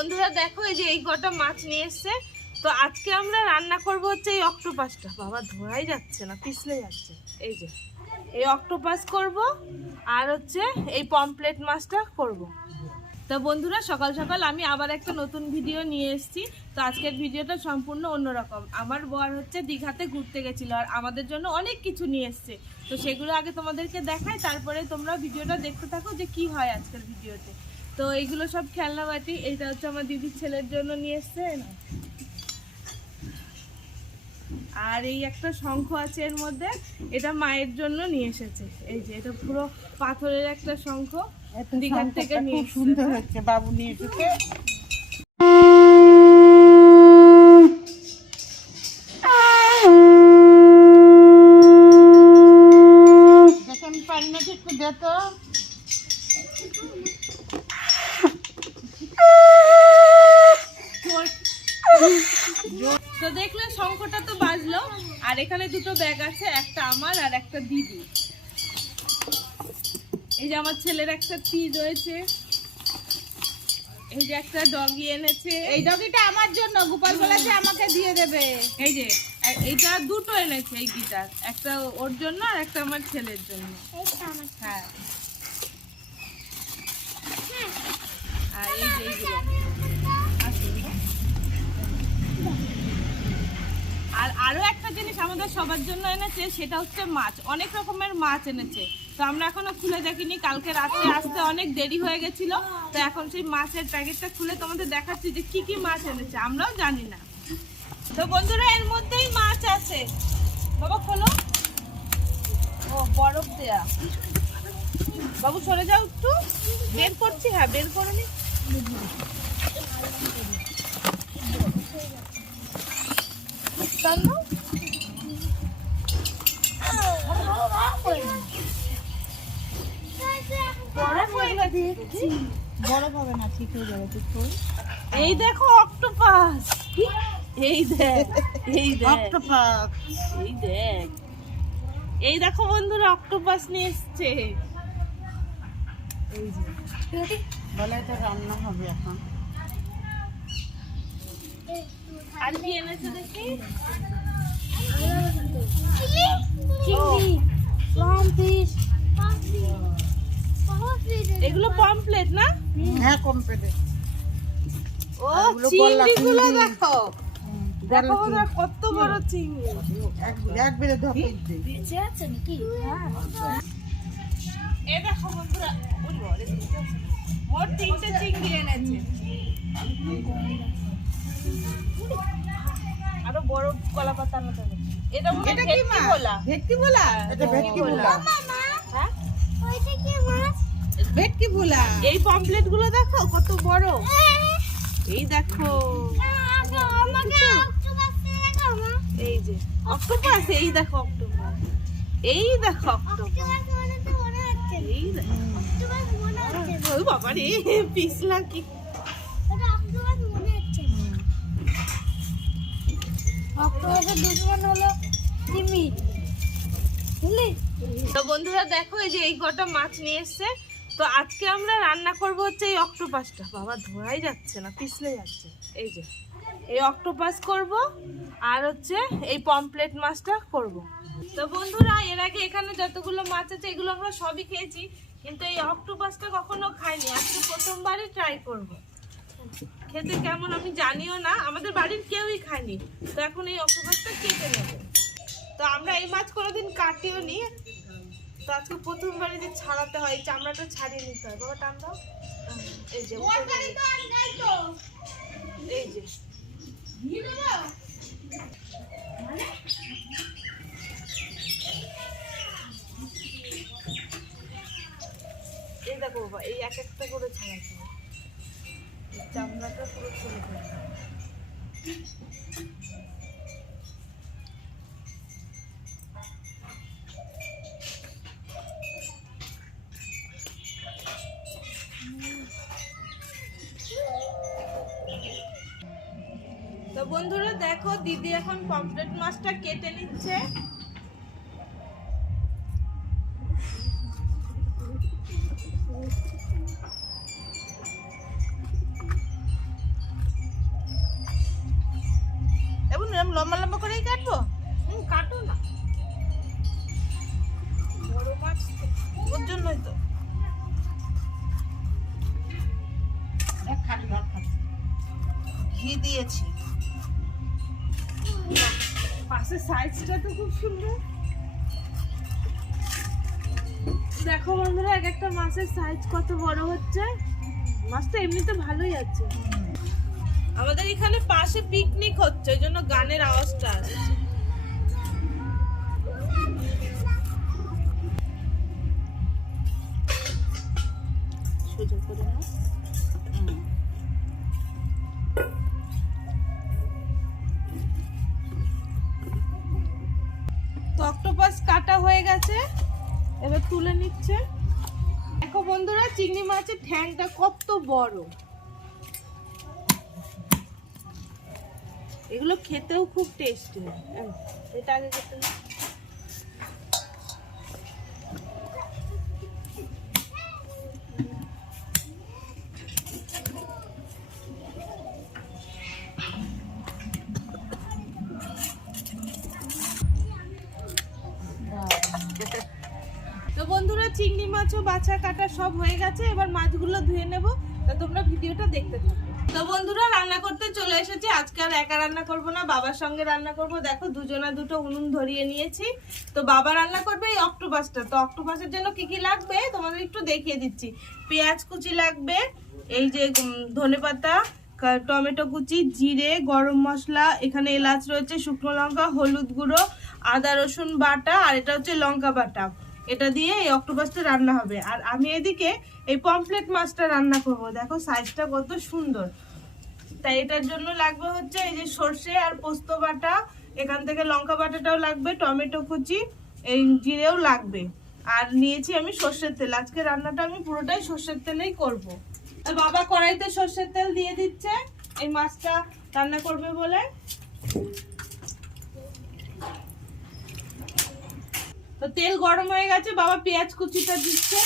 বন্ধুরা দেখো এই যে এই কটা মাছ নিয়ে এসছে। তো আজকে আমরা রান্না করব হচ্ছে এই অক্টোপাসটা। বাবা ধরাই যাচ্ছে না, পিছলে যাচ্ছে। এই যে এই অক্টোপাস করব আর হচ্ছে এই পমফ্রেট মাছটা করব। তো বন্ধুরা সকাল সকাল আমি আবার একটা নতুন ভিডিও নিয়ে এসেছি। তো আজকের ভিডিওটা সম্পূর্ণ অন্যরকম। আমার বর হচ্ছে দীঘাতে ঘুরতে গেছিলো আর আমাদের জন্য অনেক কিছু নিয়ে এসছে। তো সেগুলো আগে তোমাদেরকে দেখাই, তারপরে তোমরা ভিডিওটা দেখতে থাকো যে কি হয় আজকের ভিডিওতে। তো এইগুলো সব খেলনা বাটি। এইটা হচ্ছে আমার দিদির ছেলের জন্য নিয়ে এসছে না। আর এই একটা শঙ্খ আছে এর মধ্যে, এটা মায়ের জন্য নিয়ে এসেছে। এই যে এটা পুরো পাথরের একটা শঙ্খ, দীঘার থেকে নিয়ে এসেছে। সুন্দর হচ্ছে, বাবু নিয়ে এসেছে। দেখেন পারি না ঠিক দে তো। তো দেখলে শঙ্খটা তো বাজলো। আর এখানে দুটো ব্যাগ আছে, একটা আমার আর একটা দিদি। এই যে আমার ছেলের একটা তীর রয়েছে, এই যে একটা ডগি এনেছে। এই ডগিটা আমার জন্য, গোপাল বলেছে আমাকে দিয়ে দেবে। এই যে এইটা দুটো এনেছে, এই গিটার একটা ওর জন্য আর একটা আমার ছেলের জন্য। হ্যাঁ, আর এই যে এইগুলো আর আরো একটা জিনিস আমাদের সবার জন্য এনেছে, সেটা হচ্ছে মাছ। অনেক রকমের মাছ এনেছে। তো আমরা এখনো খুলে দেখিনি, কালকে রাতে আসতে অনেক দেরি হয়ে গেছিল। তো এখন সেই মাছের প্যাকেটটা খুলে তোমাদের দেখাচ্ছি যে কি কি মাছ এনেছে, আমরাও জানি না। তো বন্ধুরা এর মধ্যেই মাছ আছে। বাবা খোলো। ও বরফ দেয়া। বাবু সরে যাও একটু, বের করছি। হ্যাঁ বের করে নি। বরফ হবে না, ঠিক হয়ে যাবে। এই দেখো অক্টোপাস। এই দেখ, এই দেখ অক্টোপাস। এই দেখ, এই দেখো বন্ধুরা অক্টোপাস নিয়ে এসছে। এই যে বলে তো রান্না হবে এখন। আর কি এনেছে দেখি। এগুলো পমফ্রেট না? হ্যাঁ কমপ্লিট। ও এগুলো গলা চিংড়িগুলো চিংড়ি। দেখো, দেখো বন্ধুরা কত বড় চিংড়ি। একবারে ধরে বেঁচে আছে নাকি? এই দেখো বন্ধুরা, মোট 3টে চিংড়ি এনেছে। আরো বড় কলা পাতা মতো। এটা মনে হয় ভেটকি বলা। ভেটকি বলা? এটা ভেটকি বলা। হ্যাঁ ওইটা কি মাছ? ভেটকি বলা। এই পমফ্রেট গুলো দেখো কত বড়। এই দেখো আমাকে অক্টোপাস দেখাও মা। এই যে অক্টোপাস। এই দেখো অক্টোপাস। এই দেখো অক্টোপাস। অক্টোপাস মানে তো মনে হচ্ছে না। এই দেখো। অক্টোপাস মনে হচ্ছে না। ওই বাবা রে, পিছলা কি। ওটা অক্টোপাস মনে হচ্ছে না। অক্টোপাসের দুশ্মন হলো তিমি। বুঝলি? তো বন্ধুরা দেখো এই যে এই কটা মাছ নিয়ে এসছে। তো আজকে আমরা রান্না করব হচ্ছে এই অক্টোপাসটা। বাবা ধরাই যাচ্ছে না, পিছলে যাচ্ছে। এই যে এই অক্টোপাস করব আর হচ্ছে এই পমফ্রেট মাছটা করব। তো বন্ধুরা এর আগে এখানে যতগুলো মাছ আছে এগুলো আমরা সবই খেয়েছি, কিন্তু এই অক্টোপাসটা কখনো খাইনি। আজকে প্রথমবারই ট্রাই করব। খেতে কেমন আমি জানিও না, আমাদের বাড়ির কেউই খায়নি। তো এখন এই অক্টোপাসটা কেটে নেব। তো আমরা এই মাছ কোনোদিন কাটিও নি, তো আজকে প্রথমবারই যে ছাড়াতে হয়, এই চামড়াটা ছাড়িয়ে নিতে হয়। বাবা টান দাও। এই যে এই যে এই দেখো বাবা, এই এক একটা করে ছাড়াতে হয়। চামড়াটা পুরো খুলে ফেলতে হয়। তো বন্ধুরা দেখো দিদি এখন পমফ্রেট মাছটা কেটে নিচ্ছে। লম্বা লম্বা করেই কাটবো। কাটো না, বড় মাছ তো, ওর জন্যই তো। খালি ভাত খাচ্ছি। ঘি দিয়েছি। পাশের সাইজটা তো খুব সুন্দর। দেখো বন্ধুরা, এক একটা মাছের সাইজ কত বড় হচ্ছে। মাছটা এমনিতে ভালোই আছে। আমাদের এখানে পাশে পিকনিক হচ্ছে, ওই জন্য গানের আওয়াজটা আসছে। সোজা করে নাও। তো অক্টোপাস কাটা হয়ে গেছে, এবার তুলে নিচ্ছে। দেখো বন্ধুরা, চিংড়ি মাছের ঠ্যাংটা কত বড়। এগুলো খেতেও খুব টেস্টি। এটা আগে খেতে তো বন্ধুরা, চিংড়ি মাছও বাছা কাটা সব হয়ে গেছে। এবার মাছগুলো ধুয়ে নেব, তা তোমরা ভিডিওটা দেখতে থাকো। তো বন্ধুরা, রান্না করতে চলে এসেছি। আজকে আর একা রান্না করব না, বাবার সঙ্গে রান্না করব। দেখো দুজনা দুটো উনুন ধরিয়ে নিয়েছি। তো বাবা রান্না করবে এই অক্টোপাসটা। তো অক্টোপাসের জন্য কি কি লাগবে তোমাদের একটু দেখিয়ে দিচ্ছি। পেঁয়াজ কুচি লাগবে, এই যে ধনেপাতা, টমেটো কুচি, জিরে, গরম মশলা, এখানে এলাচ রয়েছে, শুকনো লঙ্কা, হলুদ গুঁড়ো, আদা রসুন বাটা, আর এটা হচ্ছে লঙ্কা বাটা। এটা দিয়ে এই অক্টোপাসটা রান্না হবে। আর আমি এদিকে এই পমফ্রেট মাছটা রান্না করব। দেখো সাইজটা কত সুন্দর। তাই এটার জন্য লাগবে হচ্ছে এই যে সর্ষে আর পোস্ত বাটা, এখান থেকে লঙ্কা বাটাটাও লাগবে, টমেটো কুচি, এই জিরেও লাগবে। আর নিয়েছি আমি সর্ষের তেল। আজকে রান্নাটা আমি পুরোটাই সর্ষের তেলেই করব। আর বাবা কড়াইতে সর্ষের তেল দিয়ে দিচ্ছে এই মাছটা রান্না করবে বলে। তো তেল গরম হয়ে গেছে, বাবা পেঁয়াজ কুচিটা দিচ্ছে।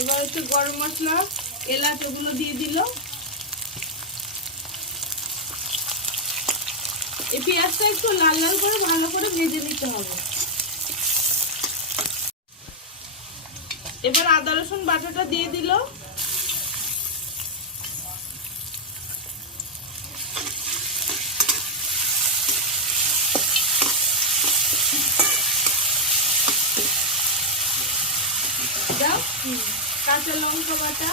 এবার হচ্ছে গরম মশলা, এলাচ ওগুলো দিয়ে দিল। এই পেঁয়াজটা একটু লাল লাল করে ভালো করে ভেজে নিতে হবে। এবার আদা রসুন বাটাটা দিয়ে দিল। কাঁচা লঙ্কা বাটা,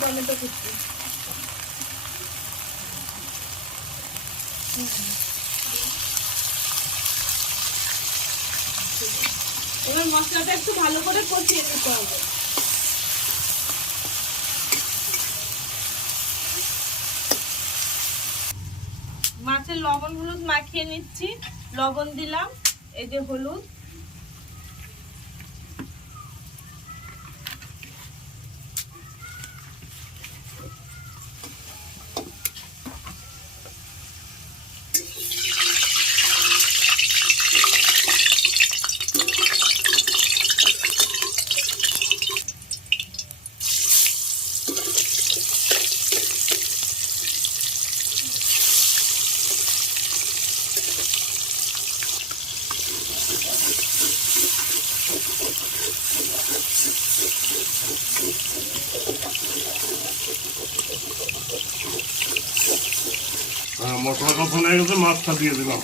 টমেটো কুচি। এবার মশলাটা একটু ভালো করে কষিয়ে নিতে হবে। মাছের লবণ হলুদ মাখিয়ে নিচ্ছি। লবণ দিলাম, এই যে হলুদ, মশলা কখন হয়ে গেছে, মাছটা দিয়ে দিলাম।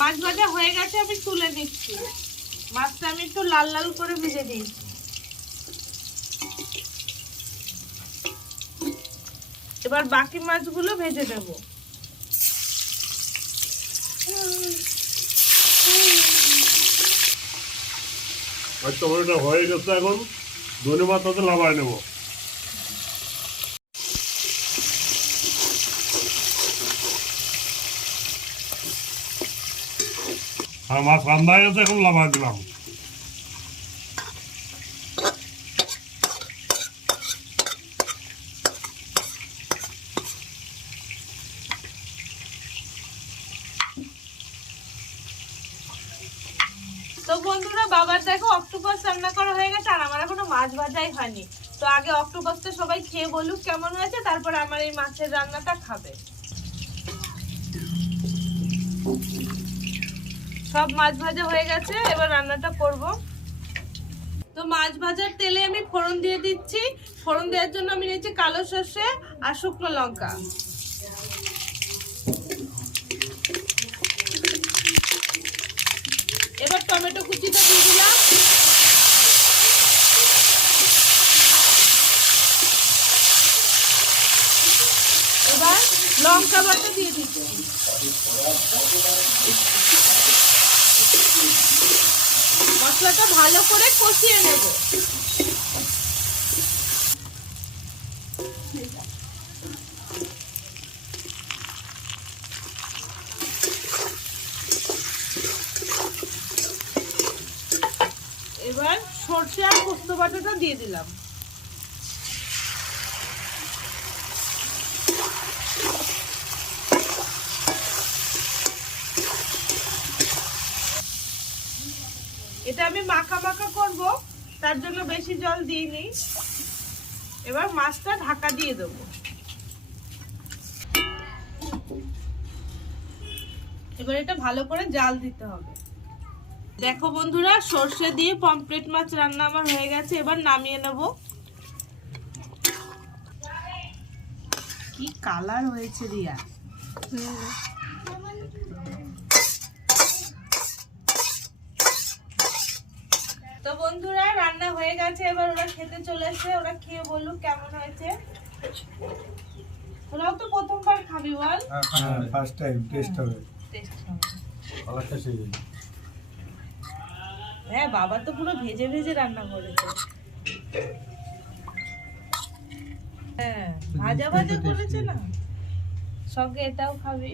মাছ ভাজা হয়ে গেছে, আমি তুলে নিচ্ছি। মাছটা আমি একটু লাল লাল করে ভেজে দিয়েছি। এবার বাকি মাছগুলো ভেজে দেব। আচ্ছা, ওইটা হয়ে গেছে। এখন ধনে পাতাতে লাগাই নেব। আর মাছ রান্না হয়ে গেছে, এখন লাফাই দিলাম। তো বন্ধুরা, বাবার দেখো অক্টোপাস রান্না করা হয়ে গেছে, আর আমার এখনো মাছ ভাজাই হয়নি। তো আগে অক্টোপাসটা সবাই খেয়ে বলুক কেমন হয়েছে, তারপরে আমার এই মাছের রান্নাটা খাবে। সব মাছ ভাজা হয়ে গেছে, এবার রান্নাটা করব। তো মাছ ভাজার তেলে আমি ফোড়ন দিয়ে দিচ্ছি। ফোড়ন দেওয়ার জন্য আমি নিয়েছি কালো সর্ষে আর শুকনো লঙ্কা। এবার টমেটো কুচিটা দিয়ে দিলাম। এবার লঙ্কা বাটা দিয়ে দিচ্ছি। মশলাটা ভালো করে কষিয়ে নেব। এবার সরষে আর পোস্ত বাটাটা দিয়ে দিলাম। এটা আমি মাখা মাখা করব, তার জন্য বেশি জল দিইনি। এবার মাছটা ঢাকা দিয়ে দেব। এবার এটা ভালো করে জাল দিতে হবে। দেখো বন্ধুরা, সর্ষে দিয়ে পমফ্রেট মাছ রান্না আমার হয়ে গেছে। এবার নামিয়ে নেব। কি কালার হয়েছে রিয়া! তো বন্ধুরা, রান্না হয়ে গেছে, এবার ওরা খেতে চলে এসে। ওরা খেয়ে বলুক কেমন হয়েছে। ওরাও তো প্রথমবার খাবি, বল। ফার্স্ট টাইম টেস্ট হবে। টেস্ট হবে। কালারটা সেই হ্যাঁ, বাবা তো পুরো ভেজে ভেজে রান্না করেছে। হ্যাঁ, ভাজা ভাজা করেছে না। সঙ্গে এটাও খাবি।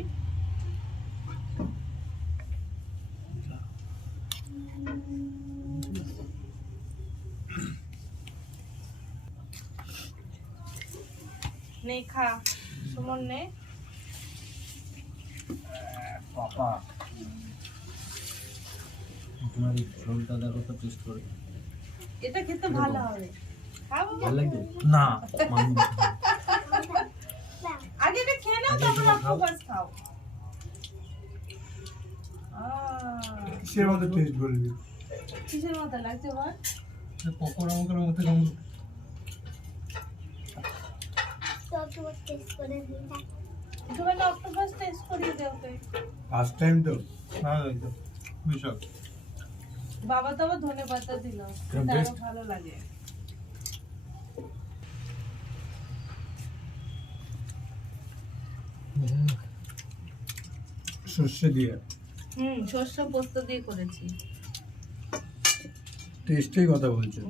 নে খা, সুমন নে। পাপা তোমার এই ঝোলটা দেখো তো টেস্ট করে। এটা খেতে ভালো হবে। খাবো ভালো লাগবে না? আগে এটা খেয়ে নাও, তারপর অক্টোপাস খাও। কিসের মতো টেস্ট বলবি? কিসের মতো লাগছে বল? পকোড়া মকোড়ার মতো কেমন? তো তোমার টেস্ট করে দিই। তুমি না অক্টোপাস টেস্ট করিয়ে দাও ওকে। ফার্স্ট টাইম তো ভালো লাগতো বিশাল। বাবা তো আবার ধনেপাতা দিল, কেমন তারও taste? ভালো লাগে। সর্ষে দিয়ে সর্ষে পোস্ত দিয়ে করেছি। টেস্টেই কথা বলছো।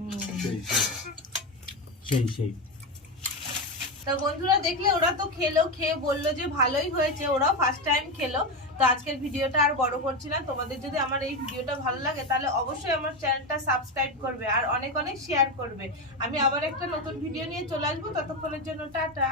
সেই সেই সেই তা বন্ধুরা, দেখলে ওরা তো খেলো, খেয়ে বললো যে ভালোই হয়েছে। ওরাও ফার্স্ট টাইম খেলো। তো আজকের ভিডিওটা আর বড় করছি না। তোমাদের যদি আমার এই ভিডিওটা ভালো লাগে, তাহলে অবশ্যই আমার চ্যানেলটা সাবস্ক্রাইব করবে আর অনেক অনেক শেয়ার করবে। আমি আবার একটা নতুন ভিডিও নিয়ে চলে আসবো। ততক্ষণের জন্য টাটা।